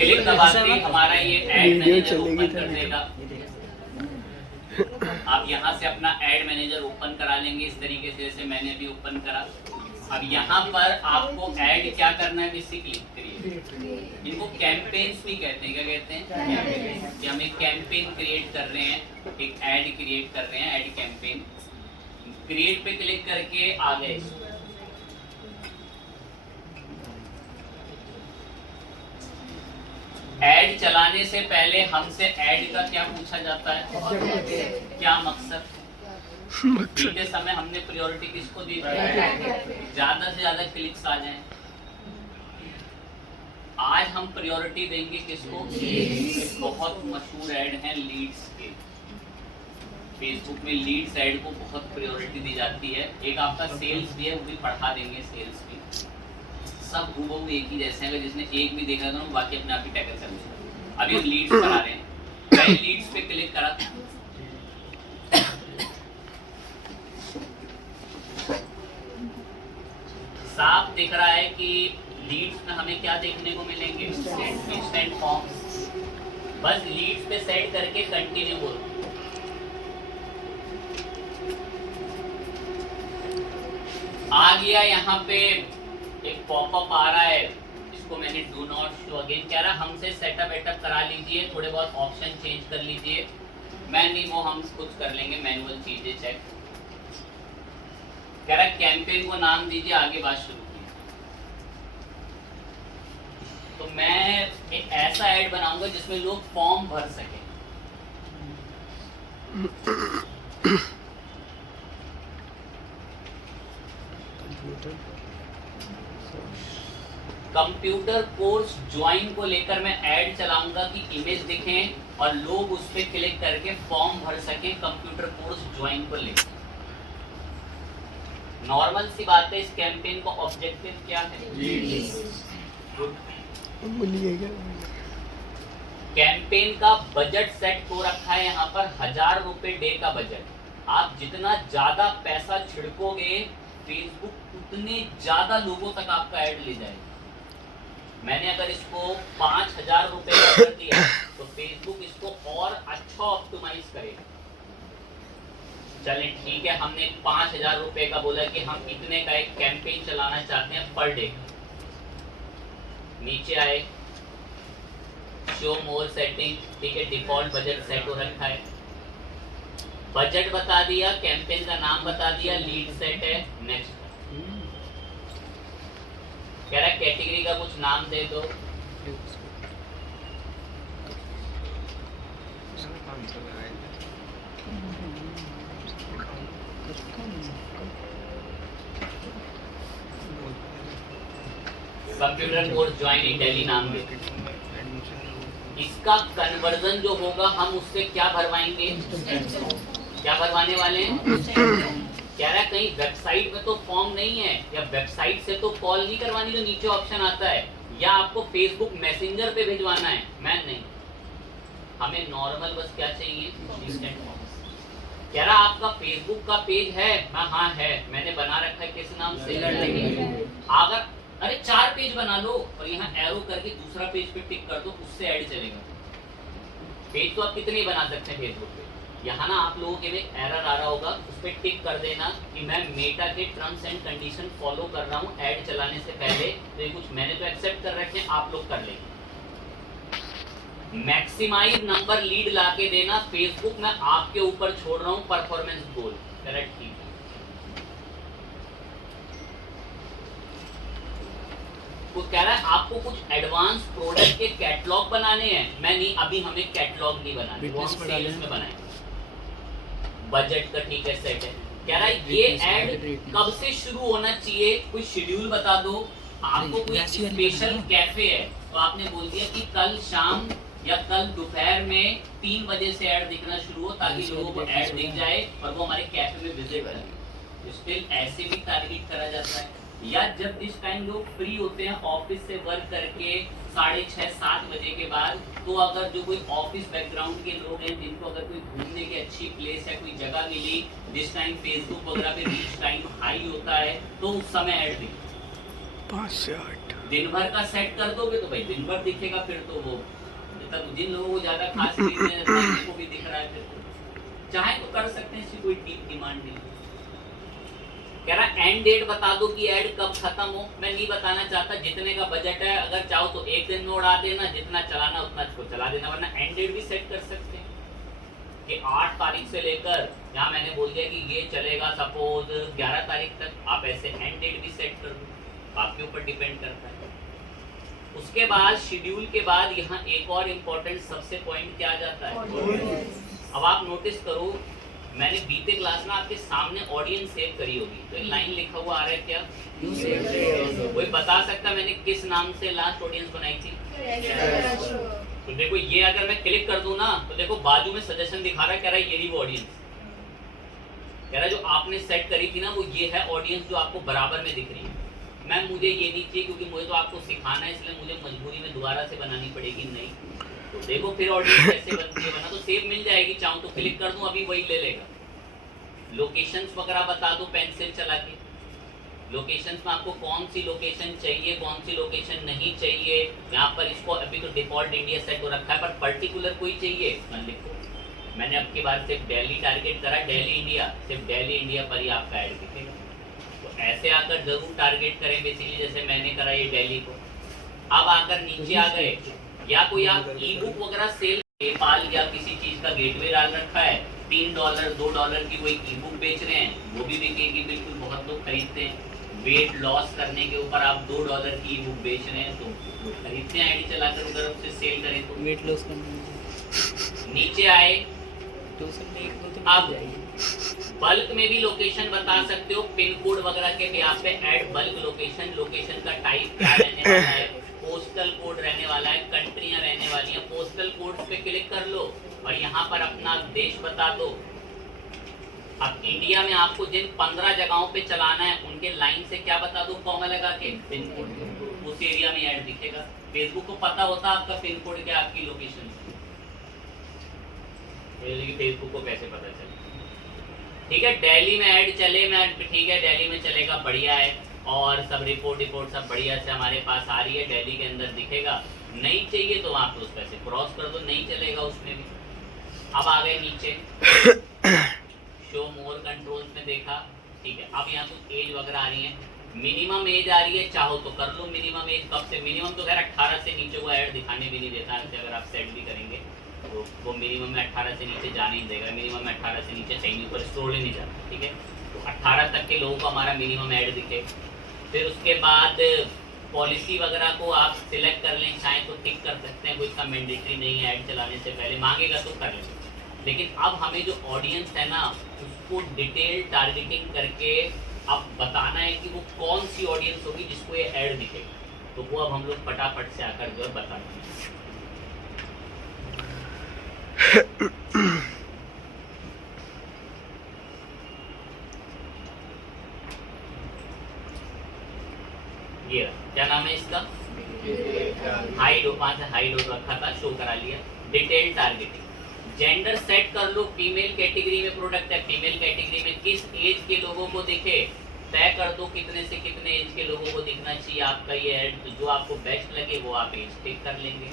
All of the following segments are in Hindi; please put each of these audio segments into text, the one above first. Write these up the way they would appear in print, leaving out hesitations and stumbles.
क्लिक दबाते ही हमारा ये ऐड मैनेजर ओपन कर देगा। आप यहाँ से अपना ऐड मैनेजर ओपन करा लेंगे इस तरीके से जैसे मैंने भी ओपन करा। अब यहाँ पर आपको ऐड क्या करना है, बेसिकली क्रिएट। इनको कैंपेन्स भी कहते हैं। क्या कहते हैं? कि हम एक कैंपेन क्रिएट कर रहे हैं, एक ऐड क्रिएट कर रहे हैं, ऐड कैंपेन। क्रिएट पे क्लिक करके आ गए। ऐड चलाने से पहले हमसे ऐड का क्या पूछा जाता है? क्या मकसद? बीते समय हमने प्रायोरिटी किसको दी थी? ज्यादा से ज्यादा क्लिक्स आ जाएं। आज हम प्रायोरिटी देंगे किसको? बहुत मशहूर ऐड हैं लीड्स के। फेसबुक में लीड्स ऐड को बहुत प्रायोरिटी दी जाती है। एक आपका सेल्स भी है, वो भी पढ़ा देंगे। सेल्स भी सब हूबहू एक ही जैसे हैं। जिसने एक भी देखा था बाकी अपने आप ही टैकल कर लेंगे। अभी हम लीड्स करा रहे हैं। मैं लीड्स पे क्लिक करा, साफ दिख रहा है कि लीड्स में हमें क्या देखने को मिलेंगे? Instant forms. बस लीड्स पे सेट करके कंटिन्यू बोलो। आ गया यहाँ पे एक पॉपअप आ रहा है, इसको मैंने डू नॉट शो अगेन कह रहा। हमसे सेटअप वेटअप करा लीजिए, थोड़े बहुत ऑप्शन चेंज कर लीजिए। मैं नहीं, वो हम खुद कर लेंगे मैनुअल चीजें चेक। कह रहा कैंपेन को नाम दीजिए, आगे बात शुरू की। तो मैं एक ऐसा ऐड बनाऊंगा जिसमें लोग फॉर्म भर सके। कंप्यूटर कोर्स ज्वाइन को लेकर मैं ऐड चलाऊंगा कि इमेज दिखें और लोग उस पर क्लिक करके फॉर्म भर सके कंप्यूटर कोर्स ज्वाइन को लेकर। नॉर्मल सी बात है। इस कैंपेन का ऑब्जेक्टिव क्या है? कैंपेन का बजट सेट हो रखा है यहाँ पर 1000 रुपए डे का बजट। आप जितना ज्यादा पैसा छिड़कोगे फेसबुक उतने ज्यादा लोगों तक आपका ऐड ले जाएगा। मैंने अगर इसको 5000 रुपए का कर दिया तो फेसबुक इसको और अच्छा ऑप्टिमाइज करेगा। चले ठीक है, हमने 5000 रुपए का बोला कि हम इतने का एक कैंपेन चलाना चाहते हैं पर डे। नीचे आए, शो मोर सेटिंग, ठीक है, डिफॉल्ट बजट सेट हो रखा है। बजट बता दिया, कैंपेन का नाम बता दिया, लीड सेट है। नेक्स्ट कह रहा है कैटेगरी का कुछ नाम दे दो। Computer course join in Delhi नाम दे। इसका कन्वर्जन जो होगा हम उससे क्या भरवाएंगे? क्या भरवाने वाले हैं? कह रहा है कहीं वेबसाइट में तो फॉर्म नहीं है, या वेबसाइट से तो कॉल नहीं करवानी जो नीचे ऑप्शन आता है, या आपको फेसबुक मैसेंजर पे भिजवाना है। मैं नहीं, हमें नॉर्मल बस क्या चाहिए? Instant form. कह रहा आपका फेसबुक का पेज है? हाँ है, मैंने बना रखा है। किस नाम से? अगर अरे 4 पेज बना लो और यहाँ एरो करके दूसरा पेज पे टिक कर दो, उससे ऐड चलेगा। पेज तो आप कितने बना सकते हैं फेसबुक पे। यहाँ ना आप लोगों के में एरर आ रहा होगा, उस पर टिक कर देना कि मैं मेटा के टर्म्स एंड कंडीशन फॉलो कर रहा हूँ ऐड चलाने से पहले। तो ये कुछ मैंने तो एक्सेप्ट कर रखे हैं, आप लोग कर लेंगे। मैक्सिमाइज नंबर लीड लाके देना। फेसबुक में आपके ऊपर छोड़ रहा हूँ परफॉर्मेंस गोल। करेक्ट, ठीक है। वो कह रहा है आपको कुछ एडवांस प्रोडक्ट के कैटलॉग बनाने हैं। मैं नहीं, अभी हमें कैटलॉग नहीं बनाने, वो हम सेल्स में बनाएंगे। बजट का ठीक है, सेट है। कह रहा है ये ऐड कब से शुरू होना चाहिए, कोई शेड्यूल बता दो। आपको कोई स्पेशल कैफे है तो आपने बोल दिया कि कल शाम या कल दोपहर में 3 बजे से ऐड दिखना शुरू हो, ताकि लोगों को ऐड दिख जाए और वो हमारे कैफे में विजिट करें। स्टिल ऐसे भी टारगेट करा जाता है। या जब जिस टाइम लोग फ्री होते हैं ऑफिस से वर्क करके 6:30-7 बजे के बाद, तो अगर जो कोई ऑफिस बैकग्राउंड के लोग हैं जिनको अगर कोई घूमने की अच्छी प्लेस है, कोई जगह मिली जिस टाइम फेसबुक वगैरह पे रीच टाइम हाई होता है, तो उस समय ऐड दें 5 से 8। दिन भर का सेट कर दोगे तो भाई दिन भर दिखेगा, फिर तो वो मतलब जिन लोगों को ज्यादा खास को भी दिख रहा है, फिर तो चाहे तो कर सकते हैं, इसकी कोई डीप डिमांड नहीं। कह रहा एंड डेट बता दो कि ऐड कब खत्म हो। मैं नहीं बताना चाहता, जितने का बजट है अगर चाहो तो एक दिन में उड़ा देना, जितना चलाना उतना इसको चला देना, वरना एंड डेट भी सेट कर सकते हैं कि 8 तारीख से लेकर, यहाँ मैंने बोल दिया कि ये चलेगा सपोज 11 तारीख तक, आप ऐसे एंड डेट भी सेट कर दो, आपके ऊपर डिपेंड करता है। उसके बाद शेड्यूल के बाद यहाँ एक और इम्पोर्टेंट सबसे पॉइंट क्या आ जाता है। अब आप नोटिस करो, मैंने बीते क्लास में आपके सामने ऑडियंस सेव करी होगी, तो लाइन लिखा हुआ आ रहा है क्या? कोई बता सकता मैंने किस नाम से लास्ट ऑडियंस बनाई थी? तो देखो ये अगर मैं क्लिक कर दूं ना, तो देखो बाजू में सजेशन दिखा रहा है, कह रहा है ये रही वो ऑडियंस, कह रहा है जो आपने सेट करी थी ना वो ये है ऑडियंस जो आपको बराबर में दिख रही है। मैम मुझे ये नहीं चाहिए क्योंकि मुझे तो आपको सिखाना है, इसलिए मुझे मजबूरी में दोबारा से बनानी पड़ेगी। नहीं तो देखो फिर ऑडियंस कैसे बनती है, वरना तो सेव मिल जाएगी, चाहूँ तो क्लिक कर दूं अभी वही ले लेगा। लोकेशंस वगैरह बता दो पेंसिल चला के, लोकेशंस में आपको कौन सी लोकेशन चाहिए, कौन सी लोकेशन नहीं चाहिए। यहाँ पर इसको अभी तो डिफॉल्ट इंडिया सेट हो रखा है, पर पर्टिकुलर कोई चाहिए मन लिखो। मैंने अब की बार सिर्फ दिल्ली टारगेट करा, दिल्ली इंडिया, सिर्फ दिल्ली इंडिया पर ही आपका ऐड दिखेगा। तो ऐसे आकर जरूर टारगेट करें बेसिकली, जैसे मैंने करा ये दिल्ली को। अब आकर नीचे आ गए, या कोई आप ई बुक वगैरह सेल, पेपाल या किसी चीज का गेटवे डाल रखा है, $3 $2 की कोई ई बुक बेच रहे हैं, वो भी बिकेगी बिल्कुल, बहुत लोग खरीदते हैं। वेट लॉस करने के ऊपर आप $2 की ई बुक बेच रहे हैं तो खरीदते हैं, आईडी चलाकर उधर उससे सेल करें तो वेट लॉस करने। नीचे आए अब बल्क में भी लोकेशन बता सकते हो, पिन कोड वगैरह के यहाँ पे ऐड बल्क लोकेशन, लोकेशन का टाइप क्या रहने वाला है, पोस्टल कोड रहने वाला है, कंट्रियां रहने वाली हैं, पोस्टल कोड पे क्लिक कर लो और यहाँ पर अपना देश बता दो। अब इंडिया में आपको जिन 15 जगहों पे चलाना है उनके लाइन से क्या बता दो, कॉमा लगा के पिन कोड, उस एरिया में ऐड दिखेगा। फेसबुक को पता होता आपका पिन कोड क्या, आपकी लोकेशन, फेसबुक को कैसे पता चले। ठीक है, दिल्ली में ऐड चले, मैं ठीक है दिल्ली में चलेगा, बढ़िया है, और सब रिपोर्ट सब बढ़िया से हमारे पास आ रही है, दिल्ली के अंदर दिखेगा। नहीं चाहिए तो वहाँ पे उस पैसे क्रॉस कर दो, नहीं चलेगा उसमें भी। अब आ गए नीचे शो मोर कंट्रोल्स में देखा, ठीक है। अब यहाँ कुछ एज वगैरह आ रही है, मिनिमम एज आ रही है, चाहो तो कर लो मिनिमम एज। कब से मिनिमम, तो खैर 18 से नीचे वो ऐड दिखाने भी नहीं देता है, अगर आप सेट भी करेंगे तो वो मिनिमम में 18 से नीचे जाने ही देगा, मिनिमम में 18 से नीचे कहीं ऊपर स्क्रॉल ही नहीं जाता, ठीक है। तो 18 तक के लोगों को हमारा मिनिमम ऐड दिखे। फिर उसके बाद पॉलिसी वगैरह को आप सिलेक्ट कर लें, चाहे तो टिक कर सकते हैं, कोई इसका मैंडेटरी नहीं है, ऐड चलाने से पहले मांगेगा तो कर लें। लेकिन अब हमें जो ऑडियंस है ना उसको डिटेल टारगेटिंग करके अब बताना है कि वो कौन सी ऑडियंस होगी जिसको ये ऐड दिखेगा, तो वो अब हम लोग फटाफट से आकर जो है बताते हैं। ये क्या नाम है इसका, हाइड, वहां से हाइड हो रखा था, शो करा लिया। डिटेल टारगेटिंग, जेंडर सेट कर लो, फीमेल कैटेगरी में प्रोडक्ट है, फीमेल कैटेगरी में किस एज के लोगों को दिखे तय कर दो, कितने से कितने एज के लोगों को दिखना चाहिए आपका ये ऐड, तो जो आपको बेस्ट लगे वो आप एज टिक कर लेंगे।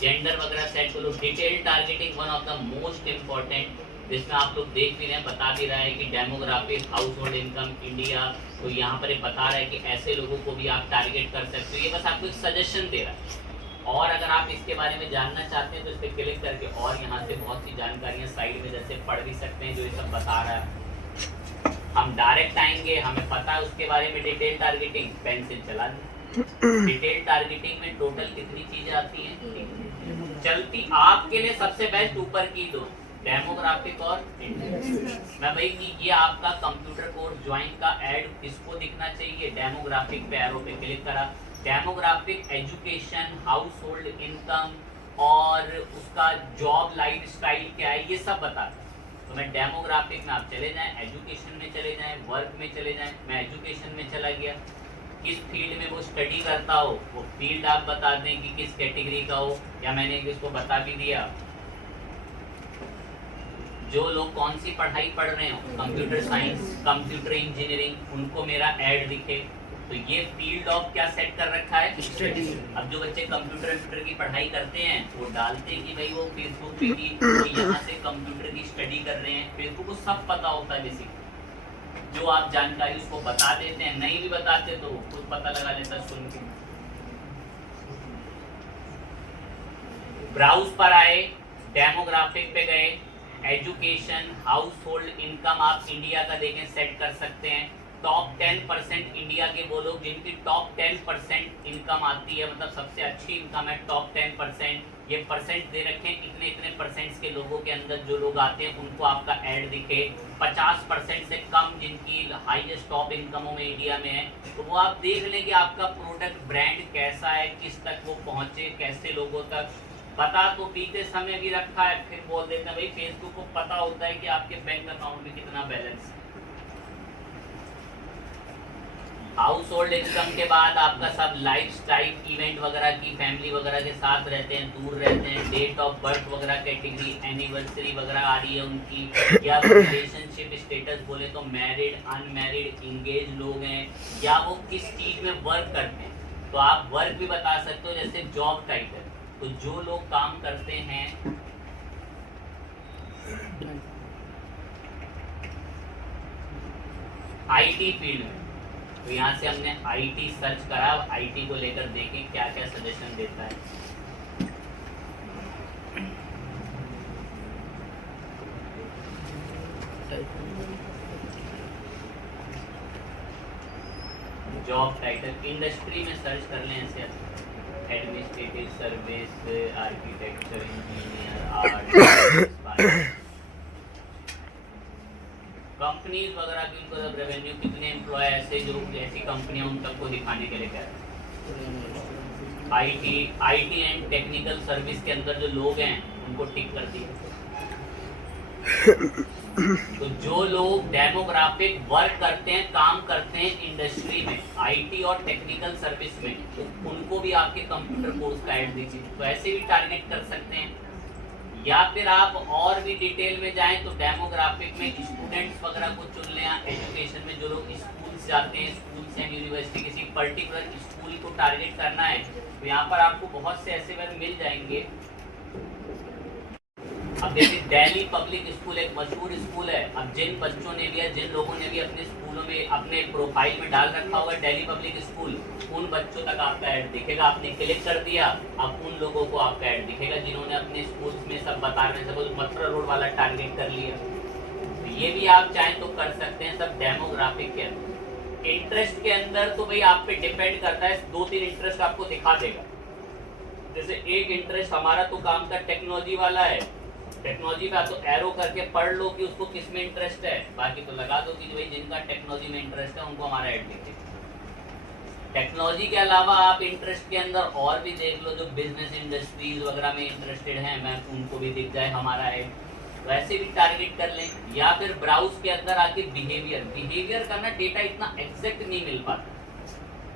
जेंडर वगैरह सेट करो। Detail targeting one of the most important, जिसमें आप लोग देख भी रहे हैं, बता भी रहा है कि demographic, house hold income India, तो यहाँ पर बता रहा है कि ऐसे लोगों को भी आप टारगेट कर सकते हो। ये बस आपको एक सजेशन दे रहा है, और अगर आप इसके बारे में जानना चाहते हैं तो इस पर क्लिक करके और यहाँ से बहुत सी जानकारियाँ साइड में जैसे पढ़ भी सकते हैं, जो ये सब बता रहा है। हम डायरेक्ट आएंगे, हमें पता है उसके बारे में, डिटेल टारगेटिंग, पेंसिल चला दें। डिटेल टारगेटिंग में टोटल कितनी चीजें आती हैं चलती, आपके लिए सबसे बेस्ट ऊपर की दो, डेमोग्राफिक और मैं भाई कि ये आपका कंप्यूटर कोर्स ज्वाइन का ऐड किसको दिखना चाहिए, डेमोग्राफिक पे एरो पे क्लिक करा, demographic, education, house hold income और उसका जॉब लाइफ स्टाइल क्या है, ये सब बता। तो मैं डेमोग्राफिक में आप चले जाएं, एजुकेशन में चले जाएं, वर्क में चले जाएं, मैं एजुकेशन में चला गया, किस फील्ड में वो स्टडी करता हो वो फील्ड आप बता दें कि किस कैटेगरी का हो, या मैंने इसको बता भी दिया। जो लोग कौन सी पढ़ाई पढ़ रहे हो, कंप्यूटर साइंस, कंप्यूटर इंजीनियरिंग, उनको मेरा ऐड दिखे। तो ये फील्ड ऑफ क्या सेट कर रखा है, स्टडी। अब जो बच्चे कंप्यूटर की पढ़ाई करते हैं वो डालते हैं कि भाई वो फेसबुक पे की तो यहाँ से कंप्यूटर की स्टडी कर रहे हैं। फेसबुक को सब पता होता है बेसिक, जो आप जानकारी उसको बता देते हैं, नहीं भी बताते तो खुद पता लगा लेता है सुन के। ब्राउज पर आए, डेमोग्राफिक पे गए, एजुकेशन, हाउस होल्ड इनकम आप इंडिया का देखें सेट कर सकते हैं। टॉप 10% इंडिया के वो लोग जिनकी टॉप 10% इनकम आती है, मतलब सबसे अच्छी इनकम है टॉप 10%, ये परसेंट दे रखे हैं, इतने इतने परसेंट्स के लोगों के अंदर जो लोग आते हैं उनको आपका ऐड दिखे। 50% से कम जिनकी हाईएस्ट टॉप इनकमों में इंडिया में है, तो वो आप देख लें कि आपका प्रोडक्ट ब्रांड कैसा है, किस तक वो पहुँचे, कैसे लोगों तक। पता तो बीते समय भी रखा है, फिर बोल देते हैं भाई फेसबुक को पता होता है कि आपके बैंक अकाउंट में कितना बैलेंस है। हाउस होल्ड इनकम के बाद आपका सब लाइफस्टाइल इवेंट वगैरह की फैमिली वगैरह के साथ रहते हैं, दूर रहते हैं, डेट ऑफ बर्थ वगैरह कैटेगरी, एनिवर्सरी वगैरह आ रही है उनकी, या वो रिलेशनशिप स्टेटस बोले तो मैरिड, अनमैरिड, इंगेज लोग हैं, या वो किस चीज़ में वर्क करते हैं। तो आप वर्क भी बता सकते हो, जैसे जॉब टाइटल, तो जो लोग काम करते हैं आईटी फील्ड में, तो यहाँ से हमने आईटी सर्च करा, आईटी को लेकर देखें क्या क्या सजेशन देता है। जॉब टाइटल इंडस्ट्री में सर्च कर लें, ऐसे administrative service, architecture, engineer, art, companies वगैरह की उनको रेवेन्यू कितने एम्प्लॉय ऐसे जो ऐसी कंपनियां उन सबको दिखाने के लिए कह रहे हैं। आईटी एंड टेक्निकल सर्विस के अंदर जो लोग हैं उनको टिक कर दिए। तो जो लोग डेमोग्राफिक वर्क करते हैं, काम करते हैं इंडस्ट्री में, आईटी और टेक्निकल सर्विस में, तो उनको भी आपके कंप्यूटर कोर्स का ऐड दीजिए, तो ऐसे भी टारगेट कर सकते हैं। या फिर आप और भी डिटेल में जाएं तो डेमोग्राफिक में स्टूडेंट्स वगैरह को चुन लें। एजुकेशन में जो लोग स्कूल से जाते हैं, स्कूल से यूनिवर्सिटी, किसी पर्टिकुलर स्कूल को टारगेट करना है, तो यहाँ पर आपको बहुत से ऐसे वर्ग मिल जाएंगे। अब देखिए दिल्ली पब्लिक स्कूल एक मशहूर स्कूल है। अब जिन बच्चों ने भी या जिन लोगों ने भी अपने स्कूलों में अपने प्रोफाइल में डाल रखा होगा दिल्ली पब्लिक स्कूल, उन बच्चों तक आपका ऐड दिखेगा। आपने क्लिक कर दिया, अब उन लोगों को आपका ऐड दिखेगा जिन्होंने अपने स्कूल्स में सब बता रहे हैं। सपोज मथुरा रोड वाला टारगेट कर लिया, तो ये भी आप चाहें तो कर सकते हैं, सब डेमोग्राफिक के अंदर। इंटरेस्ट के अंदर तो भाई आप पे डिपेंड करता है, 2-3 इंटरेस्ट आपको दिखा देगा। जैसे एक इंटरेस्ट हमारा तो काम का टेक्नोलॉजी वाला है, टेक्नोलॉजी पे आप तो एरो करके पढ़ लो कि उसको किस में इंटरेस्ट है, बाकी तो लगा दो कि भाई जिनका टेक्नोलॉजी में इंटरेस्ट है उनको हमारा ऐड दिखे। टेक्नोलॉजी के अलावा आप इंटरेस्ट के अंदर और भी देख लो, जो बिजनेस इंडस्ट्रीज वगैरह में इंटरेस्टेड हैं, मैं उनको भी दिख जाए हमारा ऐड, तो ऐसे भी टारगेट कर लें। या फिर ब्राउज के अंदर आके बिहेवियर का ना डेटा इतना एग्जैक्ट नहीं मिल पाता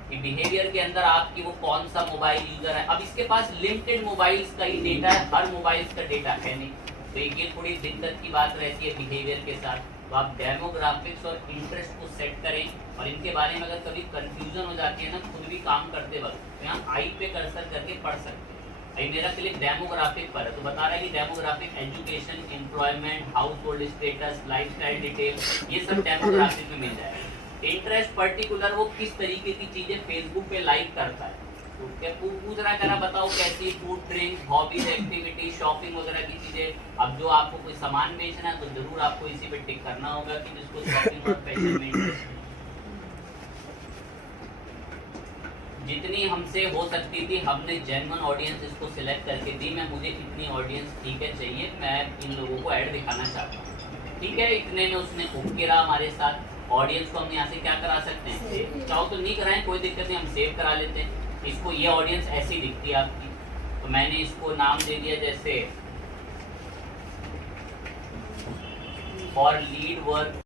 कि बिहेवियर के अंदर आपकी वो कौन सा मोबाइल यूजर है। अब इसके पास लिमिटेड मोबाइल्स का ही डेटा है, हर मोबाइल्स का डेटा है नहीं, तो ये थोड़ी दिक्कत की बात रहती है बिहेवियर के साथ। तो आप डेमोग्राफिक्स और इंटरेस्ट को सेट करें, और इनके बारे में अगर कभी कंफ्यूजन हो जाती है ना खुद भी काम करते वक्त, तो यहाँ आई पे कर्सर करके पढ़ सकते हैं। अभी मेरा क्लिक डेमोग्राफिक पर है तो बता रहा है कि demographic education, employment, house hold status, lifestyle detail, ये सब डेमोग्राफिक में मिल जाएगा। इंटरेस्ट पर्टिकुलर वो किस तरीके की चीजें फेसबुक पे लाइक करता है, तो क्या पूछ रहा करा बताओ कैसी food, drink, hobbies, activity, shopping वगैरह की चीजें। अब जो आपको कोई सामान बेचना है तो जरूर आपको इसी पे टिक करना होगा कि जिसको शॉपिंग और फैशन में इंटरेस्ट है। जितनी हमसे हो सकती थी हमने जेन्युइन ऑडियंस इसको सिलेक्ट करके दी। मैं मुझे इतनी ऑडियंस ठीक है चाहिए, मैं इन लोगों को ऐड दिखाना चाहता हूँ, ठीक है। इतने में उसने ओके रहा हमारे साथ। ऑडियंस को हम यहाँ से क्या करा सकते हैं, सेव। चाहो तो नहीं कराएं कोई दिक्कत नहीं, हम सेव करा लेते हैं। इसको ये ऑडियंस ऐसी दिखती है आपकी, तो मैंने इसको नाम दे दिया जैसे फॉर लीड वर्क